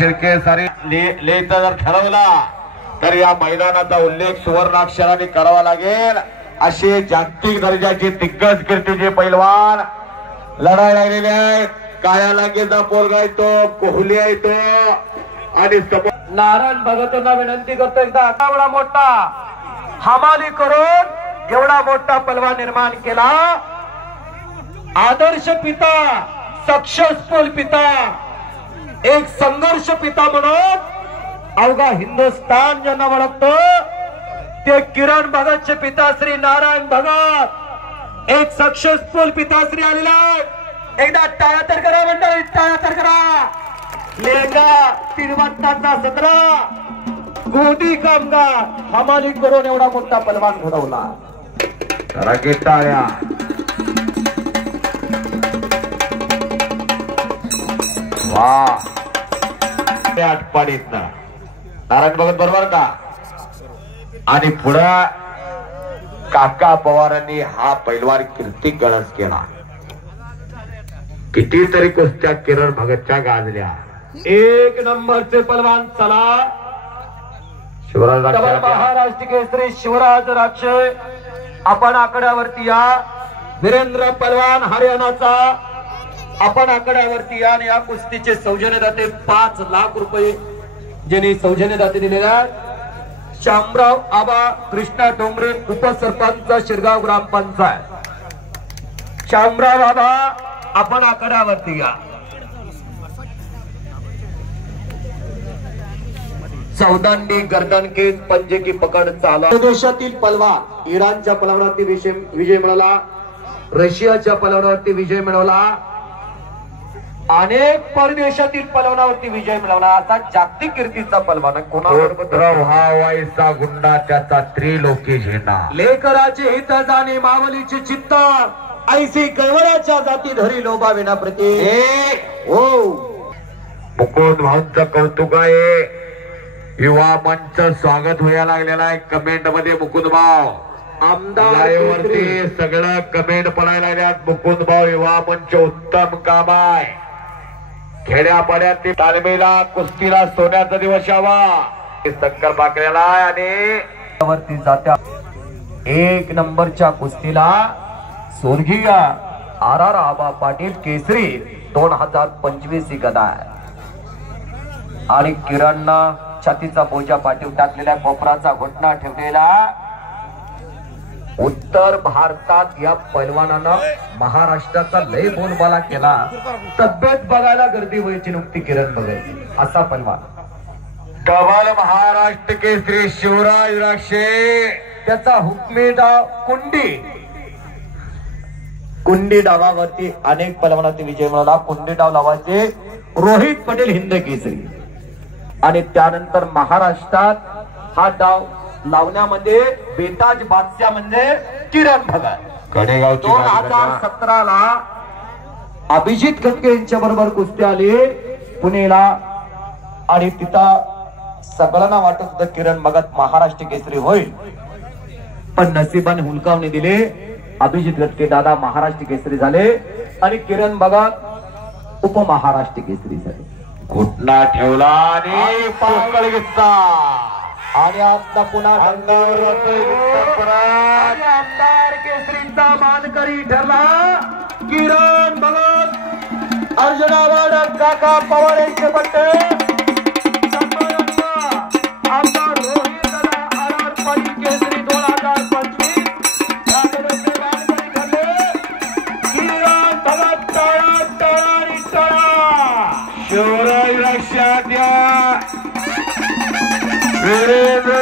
शिर्के सारी लेता जर ठरवला तर या मैदानाचा उल्लेख सुवर्णाक्षराने करावा लागेल। असे जागतिक दर्जाचे दिग्गज कीर्तीचे पैलवान लढाई लागलेले आहेत। काळ्या लांगेचा पोरगा येतो, कोहली येतो आणि नारायण भगतांना विनंती करतो एकदा एवढा मोठा हमाली करून एवढा मोठा पलवान निर्माण केला। आदर्श पिता, सक्सेसफुल पिता, एक संघर्ष पिता म्हणून अवघा हिंदुस्थान ज्यांना ओळखतो ते किरण भगतचे पिता श्री नारायण भगत, एक सक्सेसफुल पिताश्री आलेला आहे। एकदा टाळ्या तर करा मंडळी, टाळ्या तर करा। लेंगा 17 गोदी कामगार हमाली करून एवढा मोठा पलवान घडवला। रागे टाळ्या। वाह, आटपाडीत ना नारायण भगत बरोबर का? आणि पुढे काका पवारांनी हा पैलवान कीर्ती गळस केला। कितीतरी कुस्त्या किरण भगतच्या गाजल्या। एक नंबरचे पलवान चला शिवराज महाराष्ट्र केसरी शिवराज राक्षे आपण आकड्यावरती या। वीरेंद्र पलवान हरियाणाचा आपण आकड्यावरती या। आणि या कुस्तीचे सौजन्यदाते 5 लाख रुपये ज्यांनी सौजन्यदाते दिलेल्या शामराव आबा कृष्णा डोंगरे उपसरपंच शिरगाव ग्रामपंचायत। शामराव आबा आपण आकड्यावरती या। चौदांडी गर्दन के पंजे की पकड चालू। देशातील पलवान इराणच्या पलवानावरती विजय मिळवला, रशियाच्या पलवानावरती विजय मिळवला, अनेक परदेशातील पलवानावरती विजय मिळवला। असा जागतिक कीर्तीचा पलवान कोणाबरोबर व्हायचा गुंडा त्याचा त्रिलोकी झेंडा। लेकराचे हित जाणे मावलीचे चित्त, ऐसी कैवळ्याच्या जाती धरी लोभा विना प्रती। हो मुकुंद भाऊंचं कौतुक आहे। युवा मंच स्वागत व्हायला लागलेला आहे। कमेंट मध्ये मुकुंद भाऊ आमदार वरती सगळं कमेंट पडायला लागल्यात। मुकुंद भाऊ युवा मंच उत्तम काम आहे। खेड्यापाड्यातील तालमीला कुस्तीला सोन्याचा दिवस यावा शंकर बाकऱ्याला आणि वरती जात्या। एक नंबरच्या कुस्तीला स्वर्गीय RR आबा पाटील केसरी 2025 ही गदा आहे। आणि किरणनं छातीचा बोजा पाठीवर टाकलेल्या कोपराचा घोटणा ठेवलेला। उत्तर भारतात या पैलवानानं महाराष्ट्राचा लय बोलबाला केला। तब्येत बघायला गर्दी व्हायची नुकती किरण बघायची असा पैलवान। डबल महाराष्ट्र केसरी शिवराज राक्षे त्याचा हुकमी डाव कुंडी डावावरती अनेक पैलवानांनी विजय मिळवला। कुंडी डाव लावायचे रोहित पटेल हिंद केसरी। आणि त्यानंतर महाराष्ट्रात हा डाव लावण्यामध्ये बेताज बादशाह म्हणजे किरण भगत। 2017 ला अभिजित खटके यांच्या बरोबर कुस्ती आली पुणेला। आणि तिथं सगळ्यांना वाटत होतं किरण भगत महाराष्ट्र केसरी होईल, पण नशिबाने हुलकावणी दिले। अभिजित खटके दादा महाराष्ट्र केसरी झाले आणि किरण भगत उपमहाराष्ट्र केसरी झाले। घुटना ठेवला आणि पाकळ घेतला आणि आता पुन्हा अंगावर आमदार केसरीचा मानकरी ठरला किरण भगत। अर्जुनावाड काका पवार यांचे बट्टे आमदार रोहित RR पाटील केसरी 2025 मानकरी ठरले। किरण भगत शिवराज लक्षात या। वीरेंद्र